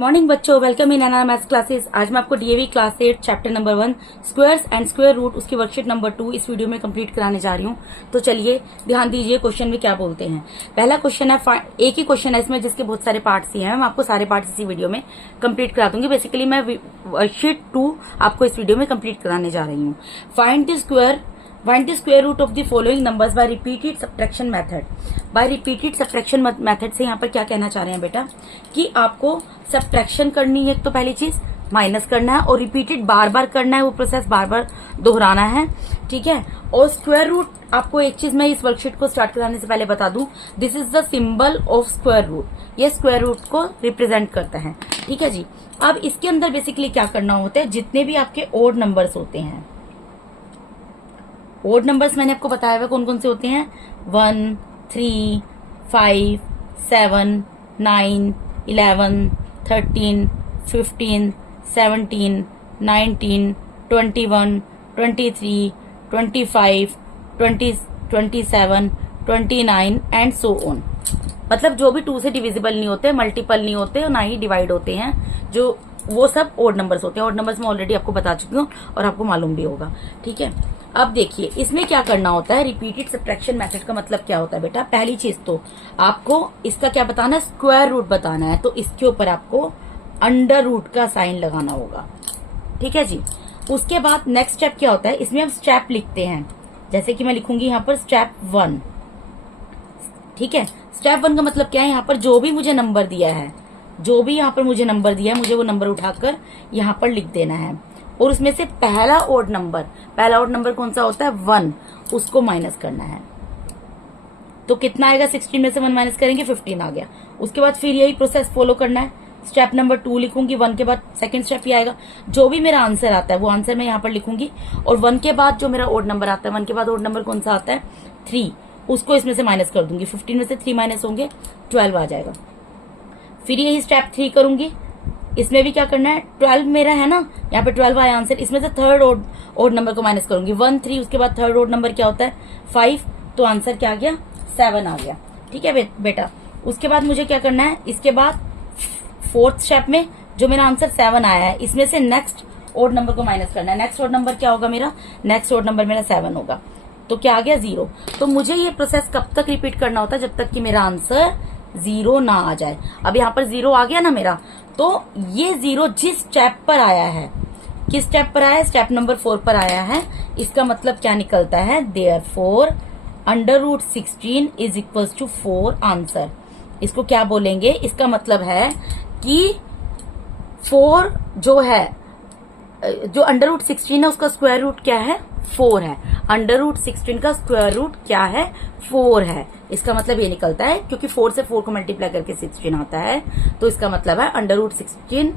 Morning बच्चों, welcome in NR maths classes. आज मैं आपको DAV class 8 chapter number 1 squares and square root उसकी वर्कशीट नंबर 2 इस वीडियो में कंप्लीट कराने जा रही हूँ। तो चलिए ध्यान दीजिए क्वेश्चन में क्या बोलते हैं। पहला क्वेश्चन है, एक ही क्वेश्चन है इसमें जिसके बहुत सारे पार्ट्स ही हैं। मैं आपको सारे पार्ट्स इसी वीडियो में कंप्लीट करा दूंगी। बेसिकली मैं वर्कशीट 2 आपको इस वीडियो में कंप्लीट कराने जा रही हूँ। Find the square root of the following numbers by repeated subtraction method। by repeated subtraction method से यहाँ पर क्या कहना चाह रहे हैं बेटा कि आपको सब्ट्रैक्शन करनी है। तो पहली चीज माइनस करना है और रिपीटेड बार बार करना है, वो प्रोसेस बार बार दोहराना है, ठीक है। और स्क्वायर रूट, आपको एक चीज मैं इस वर्कशीट को स्टार्ट कराने से पहले बता दूं, this is the symbol of square root. ये स्क्वायर रूट को रिप्रेजेंट करता है, ठीक है जी। अब इसके अंदर बेसिकली क्या करना होता है, जितने भी आपके ओड नंबर्स होते हैं, ओड नंबर्स मैंने आपको बताया हुआ कौन कौन से होते हैं, 1, 3, 5, 7, 9, 11, 13, 15, 17, 19, 21, 23, 25, 27, 29 एंड सो ऑन। मतलब जो भी 2 से डिविजिबल नहीं होते, मल्टीपल नहीं होते और ना ही डिवाइड होते हैं, जो वो सब ओड नंबर्स होते हैं। ओड नंबर्स मैं ऑलरेडी आपको बता चुकी हूँ और आपको मालूम भी होगा, ठीक है। अब देखिए इसमें क्या करना होता है, रिपीटेड सब्ट्रैक्शन मेथड का मतलब क्या होता है बेटा। पहली चीज तो आपको इसका क्या बताना है, स्क्वायर रूट बताना है। तो इसके ऊपर आपको अंडर रूट का साइन लगाना होगा, ठीक है जी। उसके बाद नेक्स्ट स्टेप क्या होता है, इसमें हम स्टेप लिखते हैं। जैसे कि मैं लिखूंगी यहाँ पर स्टेप 1, ठीक है। स्टेप 1 का मतलब क्या है, यहाँ पर जो भी मुझे नंबर दिया है, जो भी यहाँ पर मुझे नंबर दिया है, मुझे वो नंबर उठाकर यहाँ पर लिख देना है। और उसमें से पहला ओड नंबर कौन सा होता है, 1, उसको माइनस करना है। तो कितना आएगा, 16 में से 1 माइनस करेंगे, 15 आ गया। उसके बाद फिर यही प्रोसेस फॉलो करना है। स्टेप नंबर 2 लिखूंगी, 1 के बाद सेकंड स्टेप ही आएगा। जो भी मेरा आंसर आता है वो आंसर मैं यहाँ पर लिखूंगी। और 1 के बाद जो मेरा ओड नंबर आता है, 1 के बाद ओड नंबर कौन सा आता है, 3, उसको इसमें से माइनस कर दूंगी। 15 में से 3 माइनस होंगे, 12 आ जाएगा। फिर यही स्टेप 3 करूंगी। इसमें भी क्या करना है, 12 मेरा है ना, यहाँ पे 12 आया आंसर। इसमें से थर्ड ओड नंबर को माइनस करूंगी, 1, 3, उसके बाद थर्ड ओड नंबर क्या होता है, 5, तो आंसर क्या आ गया, 7 आ गया, ठीक है बेटा। उसके बाद मुझे क्या करना है, इसके बाद फोर्थ स्टेप में जो मेरा आंसर 7 आया है, इसमें से नेक्स्ट ओड नंबर को माइनस करना है। नेक्स्ट ओड नंबर क्या होगा मेरा, नेक्स्ट ओड नंबर मेरा 7 होगा। तो क्या आ गया, 0। तो मुझे ये प्रोसेस कब तक रिपीट करना होता है, जब तक कि मेरा आंसर 0 ना आ जाए। अब यहाँ पर 0 आ गया ना मेरा, तो ये 0 जिस स्टेप पर आया है, किस स्टेप पर आया है, स्टेप नंबर 4 पर आया है। इसका मतलब क्या निकलता है, therefore under root 16 is equals to 4 answer. इसको क्या बोलेंगे, इसका मतलब है कि 4 जो है, जो अंडर रूट 16 है उसका स्क्वायर रूट क्या है, 4 है। अंडर रूट 16 का स्क्वायर रूट क्या है, 4 है। इसका मतलब ये निकलता है, क्योंकि 4 से 4 को मल्टीप्लाई करके 16 आता है, तो इसका मतलब है अंडर रूट 16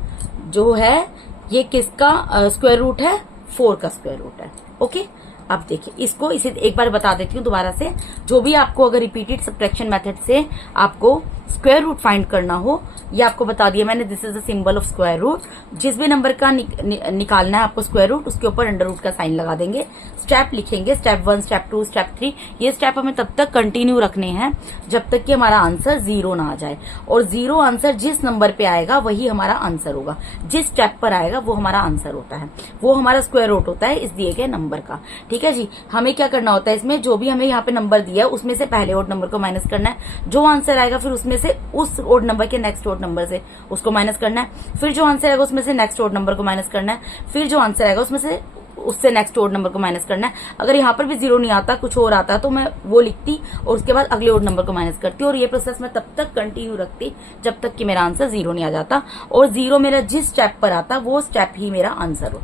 जो है ये किसका स्क्वायर रूट है, 4 का स्क्वायर रूट है। ओके, अब देखिए इसको इसे एक बार बता देती हूँ दोबारा से। जो भी आपको अगर रिपीटेड सब्ट्रैक्शन मेथड से आपको स्क्वायर रूट फाइंड करना हो, ये आपको बता दिया मैंने, this is the symbol of square root. जिस भी नंबर का निकालना है आपको स्क्वायर रूट, उसके ऊपर अंडर रूट का साइन लगा देंगे। स्टेप लिखेंगे, स्टेप 1, स्टेप 2, स्टेप 3। ये स्टेप हमें तब तक कंटिन्यू रखने हैं जब तक कि हमारा आंसर 0 ना आ जाए। और 0 आंसर जिस नंबर पे आएगा वही हमारा आंसर होगा। जिस स्टेप पर आएगा वो हमारा आंसर होता है, वो हमारा स्क्वायर रूट होता है इस दिए गए नंबर का, ठीक है जी। हमें क्या करना होता है, इसमें जो भी हमें यहाँ पे नंबर दिया है उसमें से पहले ओड नंबर को माइनस करना है। जो आंसर आएगा फिर उसमें से उस ओड नंबर के नेक्स्ट ओड नंबर से उसको माइनस करना है। फिर जो आंसर आएगा उसमें से नेक्स्ट ओड नंबर को माइनस करना है। फिर जो आंसर आएगा उसमें से उससे नेक्स्ट ओड नंबर को माइनस करना है। अगर यहाँ पर भी 0 नहीं आता, कुछ और आता, तो मैं वो लिखती और उसके बाद अगले ओड नंबर को माइनस करती। और ये प्रोसेस मैं तब तक कंटिन्यू रखती जब तक कि मेरा आंसर 0 नहीं आ जाता। और 0 मेरा जिस स्टेप पर आता वो स्टेप ही मेरा आंसर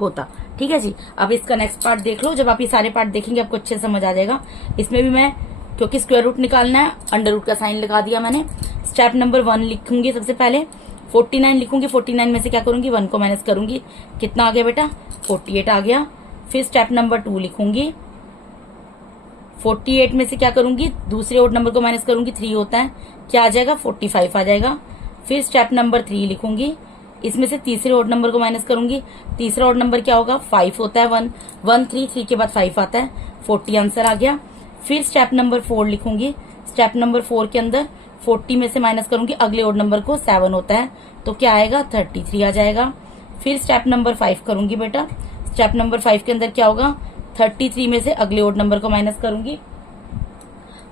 होता, ठीक है जी। अब इसका नेक्स्ट पार्ट देख लो। जब आप ये सारे पार्ट देखेंगे आपको अच्छे समझ आ जाएगा। इसमें भी मैं, क्योंकि स्क्वायर रूट निकालना है, अंडर रूट का साइन लगा दिया मैंने। स्टेप नंबर 1 लिखूंगी सबसे पहले, 49 लिखूंगी। 49 में से क्या करूंगी, 1 को माइनस करूंगी। कितना आ गया बेटा, 48 आ गया। फिर स्टेप नंबर 2 लिखूंगी। 48 में से क्या करूंगी, दूसरे ओड नंबर को माइनस करूंगी, 3 होता है, क्या आ जाएगा, 45 आ जाएगा। फिर स्टेप नंबर 3 लिखूंगी। इसमें से तीसरे ओड नंबर को माइनस करूंगी। तीसरा ओड नंबर क्या होगा, 5 होता है, 1, 1, 3 के बाद 5 आता है, 40 आंसर आ गया। फिर स्टेप नंबर 4 लिखूंगी। स्टेप नंबर 4 के अंदर 40 में से माइनस करूंगी अगले ओड नंबर को, 7 होता है तो क्या आएगा 33 आ जाएगा। फिर स्टेप नंबर 5 करूंगी बेटा। स्टेप नंबर 5 के अंदर क्या होगा, 33 में से अगले ओड नंबर को माइनस करूंगी,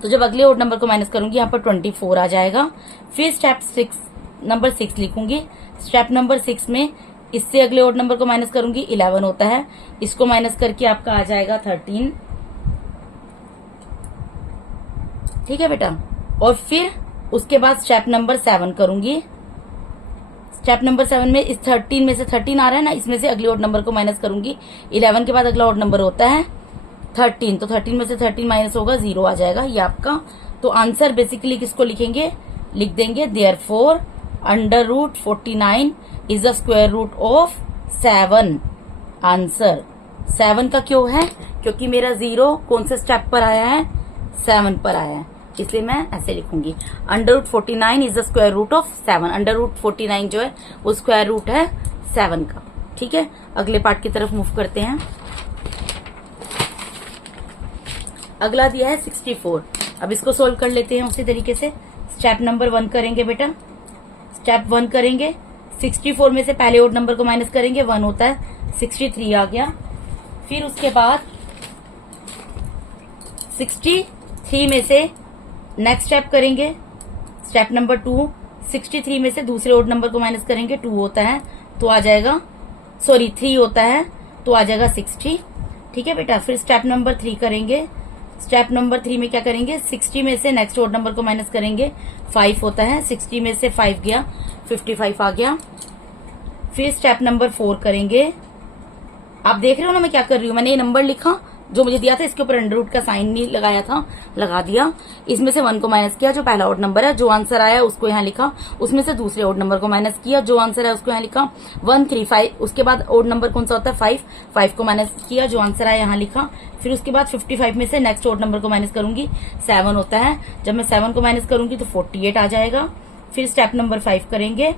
तो जब अगले ओड नंबर को माइनस करूंगी यहाँ पर 24 आ जाएगा। फिर स्टेप नंबर 6 लिखूंगी। स्टेप नंबर 6 में इससे अगले ओड नंबर को माइनस करूंगी, 11 होता है, इसको माइनस करके आपका आ जाएगा 13। ठीक है बेटा। और फिर उसके बाद स्टेप नंबर 7 करूंगी। स्टेप नंबर 7 में इस 13 में से 13 आ रहा है ना, इसमें से अगले ओड नंबर को माइनस करूंगी। 11 के बाद अगला ओड नंबर होता है 13, तो 13 में से 13 माइनस होगा, 0 आ जाएगा ये आपका। तो आंसर बेसिकली किसको लिखेंगे, लिख देंगे therefore √49 is the square root of 7। Answer 7 का क्यों है, क्योंकि मेरा 0 कौन से स्टेप पर आया है, 7 पर आया है, इसलिए मैं ऐसे लिखूंगी √49 is the square root of 7। √49 जो है वो स्क्वायर रूट है 7 का। ठीक है, अगले पार्ट की तरफ मूव करते हैं। अगला दिया है 64। अब इसको सोल्व कर लेते हैं उसी तरीके से। स्टेप नंबर 1 करेंगे बेटा। स्टेप 1 करेंगे, 64 में से पहले ओड नंबर को माइनस करेंगे, 1 होता है, 63 आ गया। फिर उसके बाद 63 में से नेक्स्ट स्टेप करेंगे, स्टेप नंबर 2, 63 में से दूसरे ओड नंबर को माइनस करेंगे, 2 होता है तो आ जाएगा, 3 होता है तो आ जाएगा 60। ठीक है बेटा। फिर स्टेप नंबर 3 करेंगे। स्टेप नंबर 3 में क्या करेंगे, 60 में से नेक्स्ट ओड नंबर को माइनस करेंगे, 5 होता है, 60 में से 5 गया, 55 आ गया। फिर स्टेप नंबर 4 करेंगे। आप देख रहे हो ना मैं क्या कर रही हूँ, मैंने ये नंबर लिखा जो मुझे दिया था, इसके ऊपर अंडर रूट का साइन नहीं लगाया था, लगा दिया। इसमें से 1 को माइनस किया, जो पहला ओड नंबर है, जो आंसर आया उसको यहाँ लिखा। उसमें से दूसरे ओड नंबर को माइनस किया, जो आंसर है उसको यहाँ लिखा। 1 3 5, उसके बाद ओड नंबर कौन सा होता है, 5 को माइनस किया, जो आंसर आया यहाँ लिखा। फिर उसके बाद 55 में से नेक्स्ट ओड नंबर को माइनस करूंगी, 7 होता है, जब मैं 7 को माइनस करूंगी तो 48 आ जाएगा। फिर स्टेप नंबर 5 करेंगे,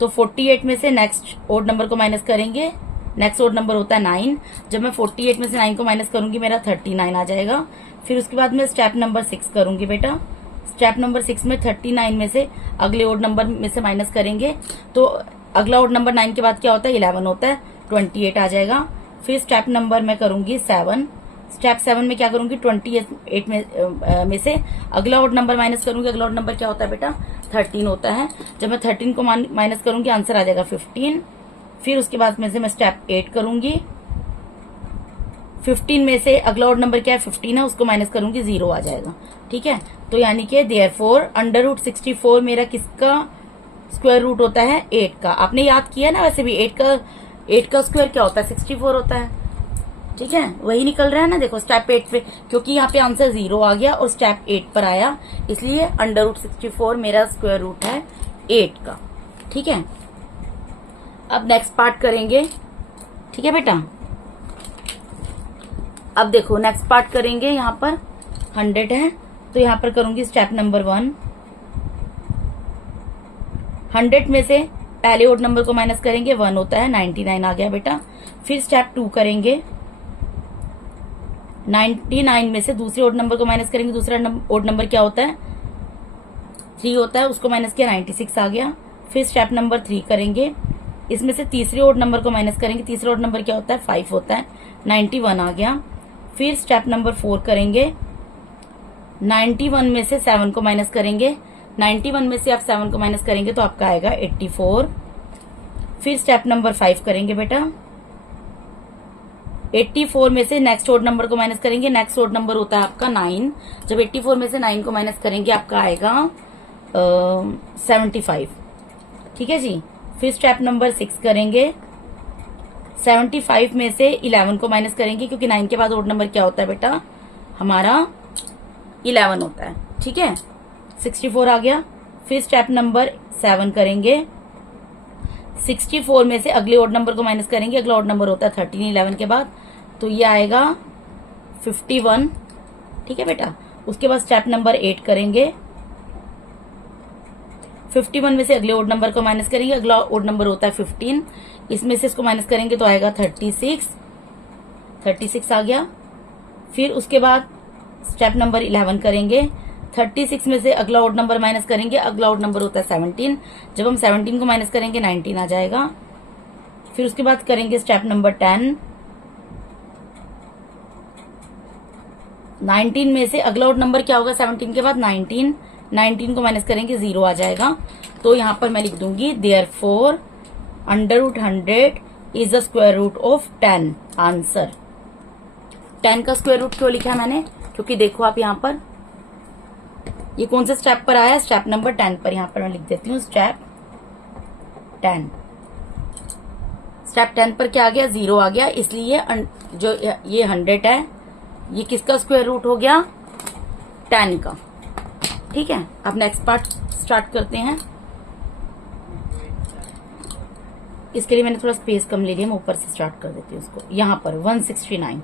तो 48 में से नेक्स्ट ओड नंबर को माइनस करेंगे, नेक्स्ट ओड नंबर होता है 9, जब मैं 48 में से 9 को माइनस करूंगी मेरा 39 आ जाएगा। फिर उसके बाद मैं स्टेप नंबर 6 करूंगी बेटा। स्टेप नंबर 6 में 39 में से अगले ओड नंबर में से माइनस करेंगे, तो अगला ओड नंबर 9 के बाद क्या होता है, 11 होता है, 28 आ जाएगा। फिर स्टेप नंबर मैं करूंगी 7। स्टेप 7 में क्या करूंगी, 28 में से अगला ओड नंबर माइनस करूंगी, अगला ओड नंबर क्या होता है बेटा, 13 होता है, जब मैं 13 को माइनस करूंगी आंसर आ जाएगा 15। फिर उसके बाद में से मैं स्टेप 8 करूंगी। 15 में से अगला ओड नंबर क्या है, 15 है, उसको माइनस करूंगी, 0 आ जाएगा। ठीक है, तो यानी कि देयरफॉर √64 मेरा किसका स्क्वायर रूट होता है, 8 का। आपने याद किया ना, वैसे भी 8 का स्क्वायर क्या होता है, 64 होता है। ठीक है, वही निकल रहा है ना, देखो स्टेप 8 पे, क्योंकि यहाँ पे आंसर 0 आ गया और स्टेप 8 पर आया, इसलिए √64 मेरा स्क्वायर रूट है 8 का। ठीक है, अब नेक्स्ट पार्ट करेंगे। ठीक है बेटा, अब देखो नेक्स्ट पार्ट करेंगे। यहाँ पर 100 है, तो यहाँ पर करूंगी स्टेप नंबर 1। 100 में से पहले ओड नंबर को माइनस करेंगे, 1 होता है, 99 आ गया बेटा। फिर स्टेप 2 करेंगे। 99 में से दूसरे ओड नंबर को माइनस करेंगे, दूसरा ओड नंबर क्या होता है, 3 होता है, उसको माइनस किया, 96 आ गया। फिर स्टेप नंबर 3 करेंगे। इसमें से तीसरे ओड नंबर को माइनस करेंगे, तीसरा ओड नंबर क्या होता है, 5 होता है, 91 आ गया। फिर स्टेप नंबर 4 करेंगे। 91 में से 7 को माइनस करेंगे, 91 में से आप 7 को माइनस करेंगे तो आपका आएगा 84। फिर स्टेप नंबर 5 करेंगे बेटा। 84 में से नेक्स्ट ओड नंबर को माइनस करेंगे, नेक्स्ट ओड नंबर होता है आपका 9, जब 84 में से 9 को माइनस करेंगे आपका आएगा 75। ठीक है जी। फिर स्टेप नंबर 6 करेंगे। 75 में से 11 को माइनस करेंगे, क्योंकि 9 के बाद ओड नंबर क्या होता है बेटा, हमारा 11 होता है। ठीक है, 64 आ गया। फिर स्टेप नंबर 7 करेंगे। 64 में से अगले ओड नंबर को माइनस करेंगे, अगला ओड नंबर होता है 13 11 के बाद, तो ये आएगा 51। ठीक है बेटा, उसके बाद स्टेप नंबर 8 करेंगे। 51 में से अगले ओड नंबर को माइनस करेंगे, अगला ओड नंबर होता है 15, इसमें से इसको माइनस करेंगे तो आएगा 36 आ गया। फिर उसके बाद स्टेप नंबर 11 करेंगे। 36 में से अगला ओड नंबर माइनस करेंगे, अगला ओड नंबर होता है 17। जब हम 17 को माइनस करेंगे 19 आ जाएगा। फिर उसके बाद करेंगे स्टेप नंबर 10। 19 में से अगला ओड नंबर क्या होगा 17 के बाद 19। 19 को माइनस करेंगे 0 आ जाएगा। तो यहां पर मैं लिख दूंगी therefore √100 is the square root of 10 answer. 10 का स्क्वायर रूट क्यों लिखा है मैंने, क्योंकि देखो आप यहाँ पर ये कौन से स्टेप पर आया, स्टेप नंबर 10 पर। यहां पर मैं लिख देती हूँ स्टेप 10। स्टेप 10 पर क्या आ गया, 0 आ गया, इसलिए जो ये 100 है ये किसका स्क्वायर रूट हो गया, 10 का। ठीक है, अब नेक्स्ट पार्ट स्टार्ट करते हैं। इसके लिए मैंने थोड़ा स्पेस कम ले लिया, मैं ऊपर से स्टार्ट कर देती हूँ उसको। यहां पर 169,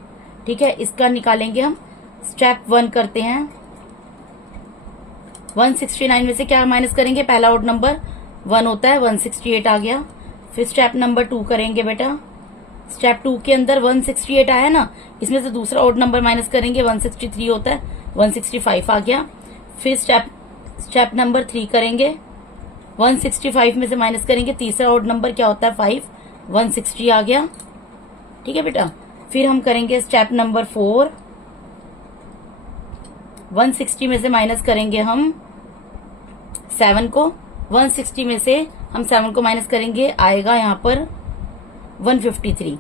ठीक है, इसका निकालेंगे हम। स्टेप 1 करते हैं। 169 में से क्या माइनस करेंगे, पहला ओड नंबर 1 होता है, 168 आ गया। फिर स्टेप नंबर 2 करेंगे बेटा। स्टेप 2 के अंदर 168 आया ना, इसमें से दूसरा ओड नंबर माइनस करेंगे, 163 होता है, 165 आ गया। फिर स्टेप नंबर 3 करेंगे। 165 में से माइनस करेंगे, तीसरा ओड नंबर क्या होता है 5, 160 आ गया। ठीक है बेटा। फिर हम करेंगे स्टेप नंबर 4। 160 में से माइनस करेंगे हम 7 को। 160 में से हम 7 को माइनस करेंगे, आएगा यहाँ पर 153।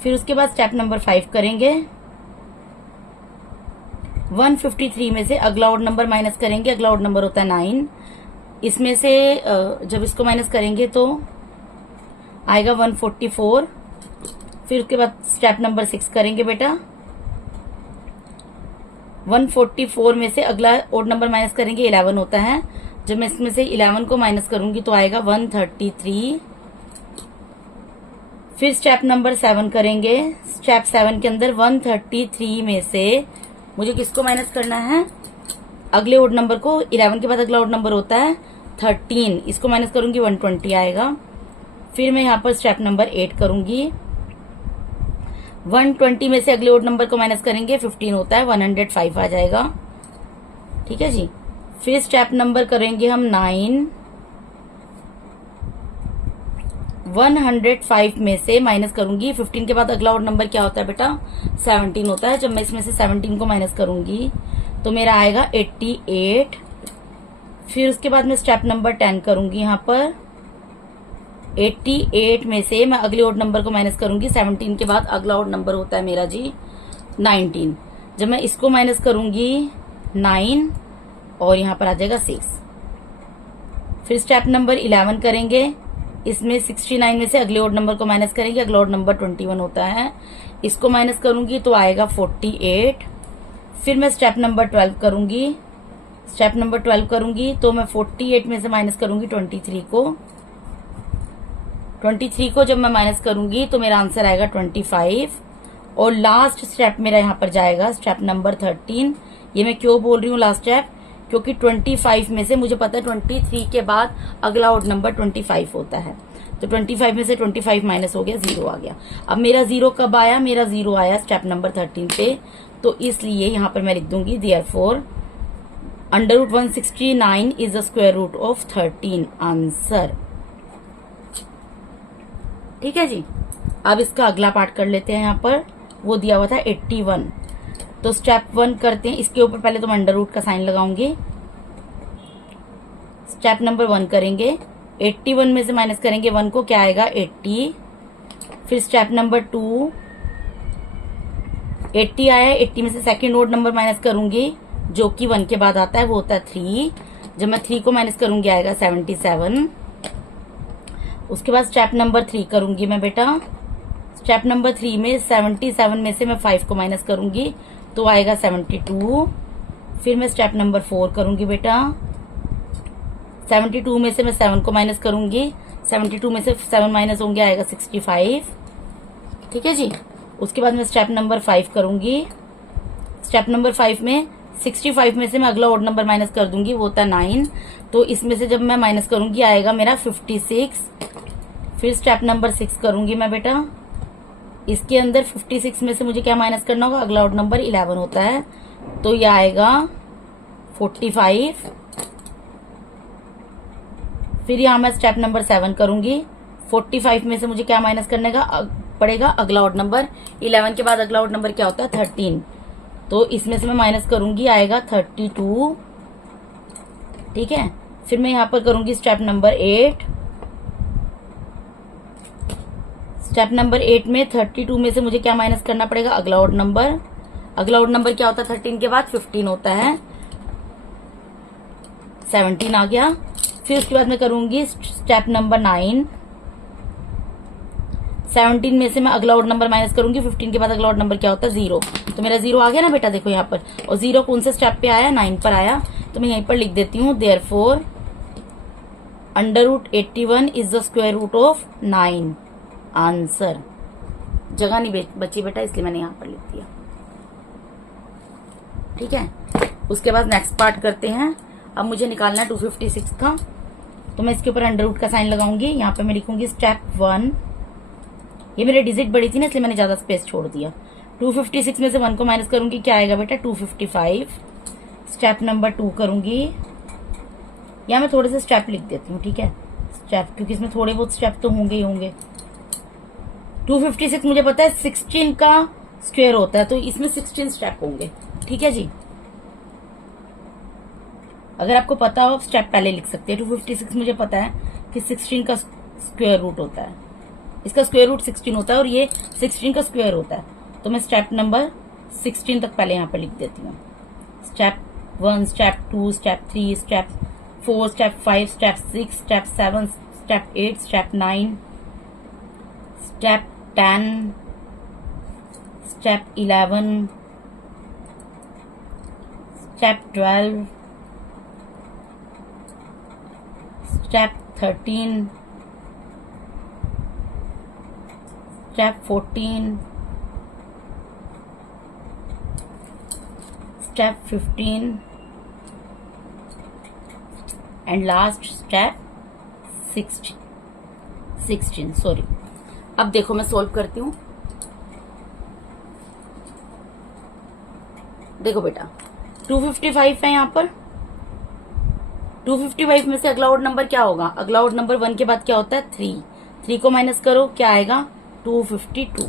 फिर उसके बाद स्टेप नंबर 5 करेंगे। 153 में से अगला ओड नंबर माइनस करेंगे, अगला ओड नंबर होता है 9। इसमें से जब इसको माइनस करेंगे तो आएगा 144। फिर उसके बाद स्टेप नंबर 6 करेंगे बेटा। 144 में से अगला ओड नंबर माइनस करेंगे, 11 होता है। जब मैं इसमें से 11 को माइनस करूंगी तो आएगा 133। फिर स्टेप नंबर 7 करेंगे। स्टेप 7 के अंदर 133 में से मुझे किसको माइनस करना है, अगले ओड नंबर को। 11 के बाद अगला ओड नंबर होता है 13, इसको माइनस करूंगी 120 आएगा। फिर मैं यहाँ पर स्टेप नंबर 8 करूंगी। 120 में से अगले ओड नंबर को माइनस करेंगे, 15 होता है, 105 आ जाएगा। ठीक है जी। फिर स्टेप नंबर करेंगे हम 9। 105 में से माइनस करूंगी, 15 के बाद अगला ओड नंबर क्या होता है बेटा 17 होता है। जब मैं इसमें से 17 को माइनस करूंगी तो मेरा आएगा 88। फिर उसके बाद मैं स्टेप नंबर 10 करूंगी। यहाँ पर 88 में से मैं अगले ओड नंबर को माइनस करूंगी, 17 के बाद अगला ओड नंबर होता है मेरा जी 19। जब मैं इसको माइनस करूंगी 9 और यहाँ पर आ जाएगा 6। फिर स्टेप नंबर 11 करेंगे। इसमें 69 में से अगले ओड नंबर को माइनस करेंगे, अगला ओड नंबर 21 होता है, इसको माइनस करूंगी तो आएगा 48। फिर मैं स्टेप नंबर 12 करूंगी। स्टेप नंबर 12 करूंगी तो मैं 48 में से माइनस करूंगी 23 को। 23 को जब मैं माइनस करूंगी तो मेरा आंसर आएगा 25। और लास्ट स्टेप मेरा यहाँ पर जाएगा स्टेप नंबर 13। ये मैं क्यों बोल रही हूँ लास्ट स्टेप, क्योंकि 25 में से मुझे पता है 23 के बाद अगला ओड नंबर 25 होता है। तो 25 में से 25 माइनस हो गया, 0 आ गया। अब मेरा 0 कब आया, मेरा 0 आया स्टेप नंबर 13 पे। तो इसलिए यहाँ पर मैं लिख दूंगी therefore √169 is the square root of 13 answer. ठीक है जी। अब इसका अगला पार्ट कर लेते हैं। यहाँ पर वो दिया हुआ था 81। तो स्टेप 1 करते हैं। इसके ऊपर पहले तो मैं अंडर रूट का साइन लगाऊंगी। स्टेप नंबर 1 करेंगे। 81 में से माइनस करेंगे 1 को, क्या आएगा 80। फिर स्टेप नंबर 2, 80 आया, 80 में से सेकंड ओड नंबर माइनस करूंगी जो कि 1 के बाद आता है, वो होता है 3। जब मैं 3 को माइनस करूंगी आएगा 77। उसके बाद स्टेप नंबर 3 करूंगी मैं बेटा। स्टेप नंबर 3 में 77 में से मैं 5 को माइनस करूंगी तो आएगा 72। फिर मैं स्टेप नंबर 4 करूंगी बेटा। 72 में से मैं 7 को माइनस करूंगी, 72 में से 7 माइनस होंगे, आएगा 65। ठीक है जी। उसके बाद मैं स्टेप नंबर 5 करूंगी। स्टेप नंबर 5 में 65 में से मैं अगला ओड नंबर माइनस कर दूंगी, वो होता है 9। तो इसमें से जब मैं माइनस करूंगी आएगा मेरा 56। फिर स्टेप नंबर 6 करूंगी मैं बेटा। इसके अंदर 56 में से मुझे क्या माइनस करना होगा, अगला ओड नंबर 11 होता है, तो ये आएगा 45। फिर यहां मैं स्टेप नंबर 7 करूंगी। 45 में से मुझे क्या माइनस करने का पड़ेगा, अगला ऑड नंबर। 11 के बाद अगला ऑड नंबर क्या होता है, 13। तो इसमें से मैं माइनस करूंगी, आएगा 32। ठीक है, फिर मैं यहां पर करूंगी स्टेप नंबर 8। स्टेप नंबर 8 में 32 में से मुझे क्या माइनस करना पड़ेगा, अगला ऑड नंबर। अगला ऑड नंबर क्या होता है, 13 के बाद 15 होता है, 17 आ गया। फिर उसके बाद मैं करूंगी स्टेप नंबर 9। 17 में से मैं अगला ऑड नंबर माइनस करूंगी। 15 के बाद अगला ऑड नंबर क्या होता है, 0। तो मेरा 0 आ गया ना बेटा, देखो यहाँ पर। और 0 कौन से स्टेप पे आया, 9 पर आया। तो मैं यहीं पर लिख देती हूँ, therefore √81 is the square root of 9। Answer, जगह नहीं बची बेटा, इसलिए मैंने यहाँ पर लिख दिया। ठीक है, उसके बाद नेक्स्ट पार्ट करते हैं। अब मुझे निकालना है 256 का, तो मैं इसके ऊपर अंडर रूट का साइन लगाऊंगी। यहाँ पे मैं लिखूंगी स्टेप 1। ये मेरी डिजिट बड़ी थी ना, इसलिए मैंने ज्यादा स्पेस छोड़ दिया। 256 में से 1 को माइनस करूंगी, क्या आएगा बेटा, 255। स्टेप नंबर 2 करूंगी। यहाँ मैं थोड़े से स्टेप लिख देती हूँ, ठीक है, स्टेप, क्योंकि इसमें थोड़े बहुत स्टेप तो होंगे ही होंगे। 256 मुझे पता है 16 का स्क्वायर होता है, तो इसमें 16 स्टेप होंगे। ठीक है जी, अगर आपको पता हो आप स्टेप पहले लिख सकते हैं। 256 मुझे पता है कि 16 का स्क्वायर रूट होता है, इसका स्क्वायर रूट 16 होता है और ये 16 का स्क्वायर होता है। तो मैं स्टेप नंबर 16 तक पहले यहाँ पर लिख देती हूँ। Step 1, step 2, step 3, step 4, step 5, step 6, step 7, step 8, step 9, step 10, step 11, step 12, step 13, step 14, step 15 and last step 16। Sorry, अब देखो मैं सोल्व करती हूँ। देखो बेटा 255 है यहाँ पर। 255 में से अगला ऑड नंबर क्या होगा, अगला ऑड नंबर 1 के बाद क्या होता है, 3 को माइनस करो, क्या आएगा, 252।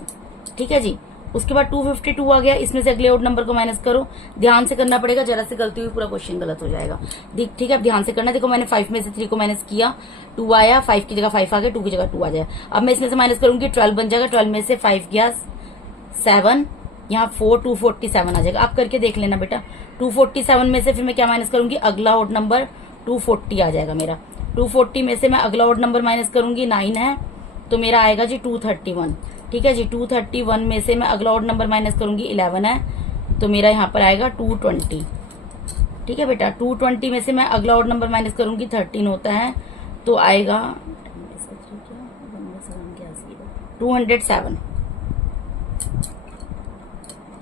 ठीक है जी, उसके बाद 252 आ गया, इसमें से अगले ऑड नंबर को माइनस करो। ध्यान से करना पड़ेगा, जरा से गलती हुई पूरा क्वेश्चन गलत हो जाएगा। ठीक है, अब ध्यान से करना। देखो मैंने 5 में से 3 को माइनस किया, 2 आया, 5 की जगह 5 आ गया, 2 की जगह 2 आ जाए। अब मैं इसमें से माइनस करूंगी, 12 बन जाएगा। 12 में से 5 गया 7, यहाँ 4, 247 आ जाएगा। आप करके देख लेना बेटा। 247 में से फिर मैं क्या माइनस करूंगी, अगला ऑड नंबर 240 आ जाएगा मेरा। 240 में से मैं अगला ऑड नंबर माइनस करूंगी, 9 है, तो मेरा आएगा जी 231। ठीक है जी, 231 में से मैं अगला ऑड नंबर माइनस करूंगी, 11 है, तो मेरा यहाँ पर आएगा 220। ठीक है बेटा, 220 में से मैं अगला ऑड नंबर माइनस करूंगी, 13 होता है, तो आएगा 207।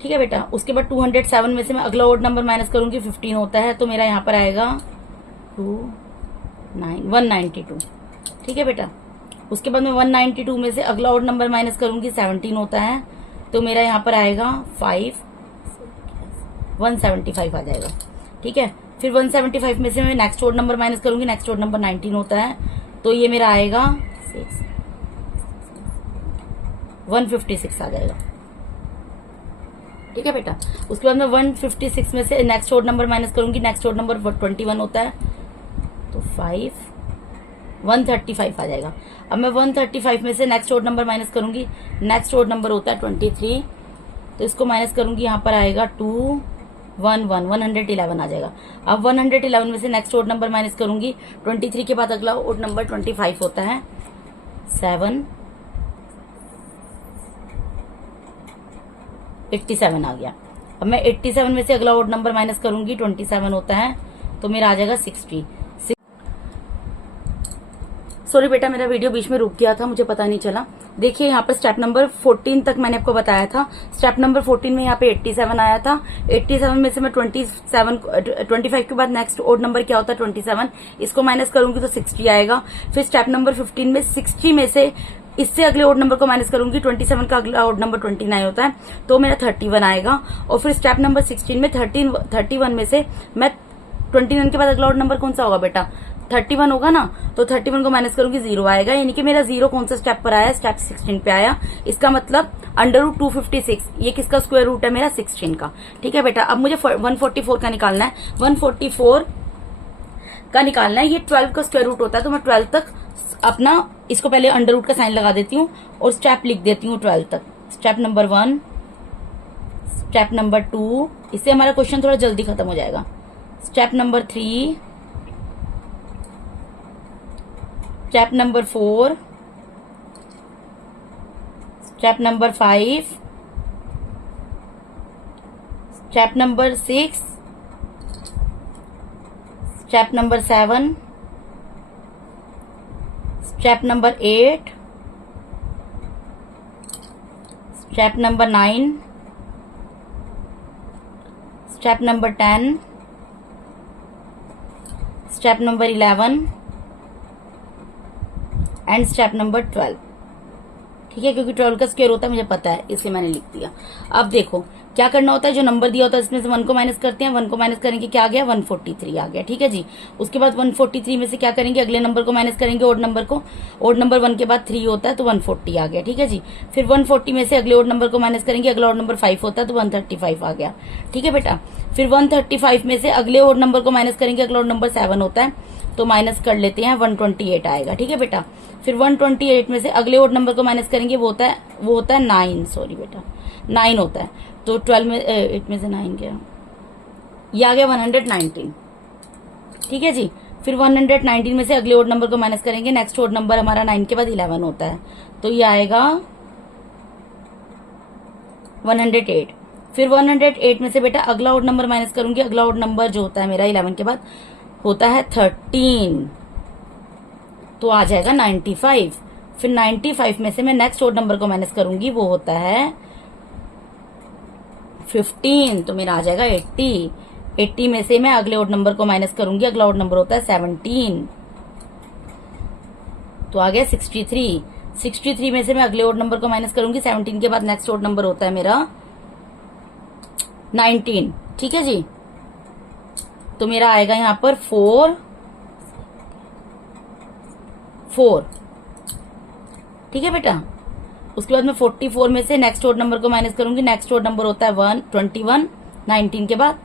ठीक है बेटा, उसके बाद 207 में से मैं अगला ऑड नंबर माइनस करूंगी, 15 होता है, तो मेरा यहाँ पर आएगा 192। ठीक है बेटा, उसके बाद मैं 192 में से अगला ऑड नंबर माइनस करूंगी, 17 होता है, तो मेरा यहाँ पर आएगा 175 आ जाएगा। ठीक है, फिर 175 में से मैं नेक्स्ट ऑड नंबर माइनस करूंगी, नेक्स्ट ऑड नंबर 19 होता है, तो ये मेरा आएगा 156 आ जाएगा। ठीक है बेटा, उसके बाद मैं 156 में से नेक्स्ट ऑड नंबर माइनस करूंगी, नेक्स्ट ऑड नंबर 21 होता है, तो 135 आ जाएगा। अब मैं 135 में से नेक्स्ट ऑड नंबर माइनस करूंगी, नेक्स्ट ऑड नंबर होता है 23, तो इसको माइनस करूंगी, यहाँ पर आएगा 111 आ जाएगा। अब 111 में से नेक्स्ट ऑड नंबर माइनस करूंगी, 23 के बाद अगला ऑड नंबर 25 होता है, 87 आ गया। अब मैं 87 में से अगला ऑड नंबर माइनस करूंगी, 27 होता है, तो मेरा आ जाएगा 60। सॉरी बेटा, मेरा वीडियो बीच में रुक गया था, मुझे पता नहीं चला। देखिए यहाँ पर स्टेप नंबर 14 तक मैंने आपको बताया था। स्टेप नंबर 14 में यहाँ पे 87 आया था। 87 में से मैं 25 के बाद नेक्स्ट ऑड नंबर क्या होता है, 27, इसको माइनस करूंगी तो 60 आएगा। फिर स्टेप नंबर 15 में 60 में से इससे अगले ऑड नंबर को माइनस करूंगी, 27 का अगला ऑड नंबर 29 होता है, तो मेरा 31 आएगा। और फिर स्टेप नंबर 16 में 31 में से मैं 29 के बाद अगला ऑड नंबर कौन सा होगा बेटा? 31 होगा ना, तो 31 को माइनस करूंगी 0 आएगा, यानी कि मेरा 0 कौन सा स्टेप पर आया? स्टेप 16 पे आया। इसका मतलब √256, ये किसका स्क्वायर रूट है? मेरा 16 का। ठीक है बेटा, अब मुझे 144 का निकालना है। 144 का निकालना है, ये 12 का स्क्वायर रूट होता है, तो मैं 12 तक अपना इसको पहले अंडर रूट का साइन लगा देती हूँ और स्टेप लिख देती हूँ 12 तक। स्टेप नंबर 1, स्टेप नंबर 2, इससे हमारा क्वेश्चन थोड़ा जल्दी खत्म हो जाएगा। Step number 3, step number 4, step number 5, step number 6, step number 7, step number 8, step number 9, step number 10, step number 11 and step number 12। ठीक है, क्योंकि 12 का स्क्वायर होता है मुझे पता है, इसलिए मैंने लिख दिया। अब देखो क्या करना होता है, जो नंबर दिया होता है इसमें से 1 को माइनस करते हैं। 1 को माइनस करेंगे क्या आ गया? 143 आ गया। ठीक है जी, उसके बाद 143 में से क्या करेंगे? अगले नंबर को माइनस करेंगे, ओड नंबर को। ओड नंबर 1 के बाद 3 होता है, तो 140 आ गया। ठीक है जी, फिर 140 में से अगले ओड नंबर को माइनस करेंगे, अगला ओड नंबर 5 होता है, तो 135 आ गया। ठीक है बेटा, फिर 135 में से अगले ओड नंबर को माइनस करेंगे, अगला ओड नंबर 7 होता है, तो माइनस कर लेते हैं, 128 आएगा। ठीक है बेटा, फिर 128 में से अगले ओड नंबर को माइनस करेंगे, वो होता है 9, सॉरी बेटा 9 होता है, तो 12 में 8 में से 9 गया, ये आ गया 119। ठीक है जी, फिर 119 में से अगले ओड नंबर को माइनस करेंगे, नेक्स्ट ओड नंबर हमारा 9 के बाद 11 होता है, तो ये आएगा 108। फिर 108 में से बेटा अगला ओड नंबर माइनस करूंगी, अगला ओड नंबर जो होता है मेरा 11 के बाद होता है 13, तो आ जाएगा 95। फिर 95 में से मैं नेक्स्ट ओड नंबर को माइनस करूंगी, वो होता है 15, तो मेरा आ जाएगा 80। 80 में से मैं अगले ओड नंबर को माइनस करूंगी, अगला ओड नंबर होता है 17, तो आ गया 63। 63 में से मैं अगले ओड नंबर को माइनस करूंगी, 17 के बाद नेक्स्ट ओड नंबर होता है मेरा 19। ठीक है जी, तो मेरा आएगा यहां पर 4। ठीक है बेटा, उसके बाद मैं 44 में से नेक्स्ट ओड नंबर को माइनस करूंगी, नेक्स्ट ओड नंबर होता है 21 19 के बाद,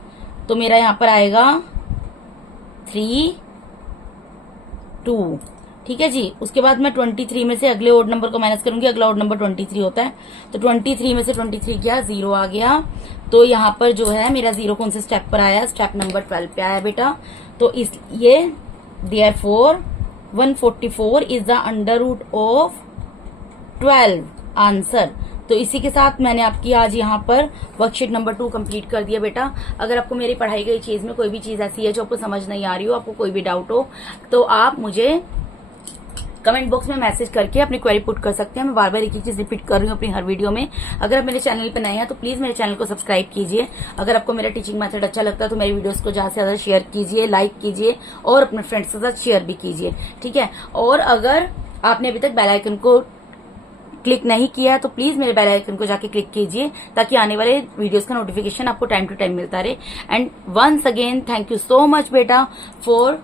तो मेरा यहां पर आएगा 3 2। ठीक है जी, उसके बाद मैं 23 में से अगले ओड नंबर को माइनस करूंगी, अगला ओड नंबर 23 होता है, तो 23 में से 23 क्या 0 आ गया, तो यहाँ पर जो है मेरा 0 कौन से स्टेप पर आया? स्टेप नंबर 12 पे आया बेटा। तो इस ये therefore 144 is the under root of 12 answer. तो इसी के साथ मैंने आपकी आज यहाँ पर वर्कशीट नंबर 2 कंप्लीट कर दिया बेटा। अगर आपको मेरी पढ़ाई गई चीज में कोई भी चीज ऐसी है जो आपको समझ नहीं आ रही हो, आपको कोई भी डाउट हो, तो आप मुझे कमेंट बॉक्स में मैसेज करके अपनी क्वेरी पुट कर सकते हैं। मैं बार बार एक ही चीज रिपीट कर रही हूँ अपनी हर वीडियो में। अगर आप मेरे चैनल पे नए हैं तो प्लीज मेरे चैनल को सब्सक्राइब कीजिए। अगर आपको मेरा टीचिंग मेथड अच्छा लगता है तो मेरी वीडियोस को ज्यादा से ज्यादा शेयर कीजिए, लाइक कीजिए और अपने फ्रेंड्स के साथ शेयर भी कीजिए। ठीक है, और अगर आपने अभी तक बेल आइकन को क्लिक नहीं किया है तो प्लीज मेरे बेल आइकन को जाके क्लिक कीजिए, ताकि आने वाले वीडियोस का नोटिफिकेशन आपको टाइम टू टाइम मिलता रहे। And once again thank you so much बेटा for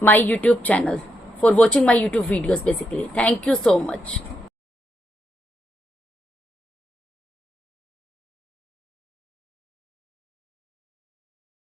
my YouTube channel, for watching my YouTube videos basically. Thank you so much.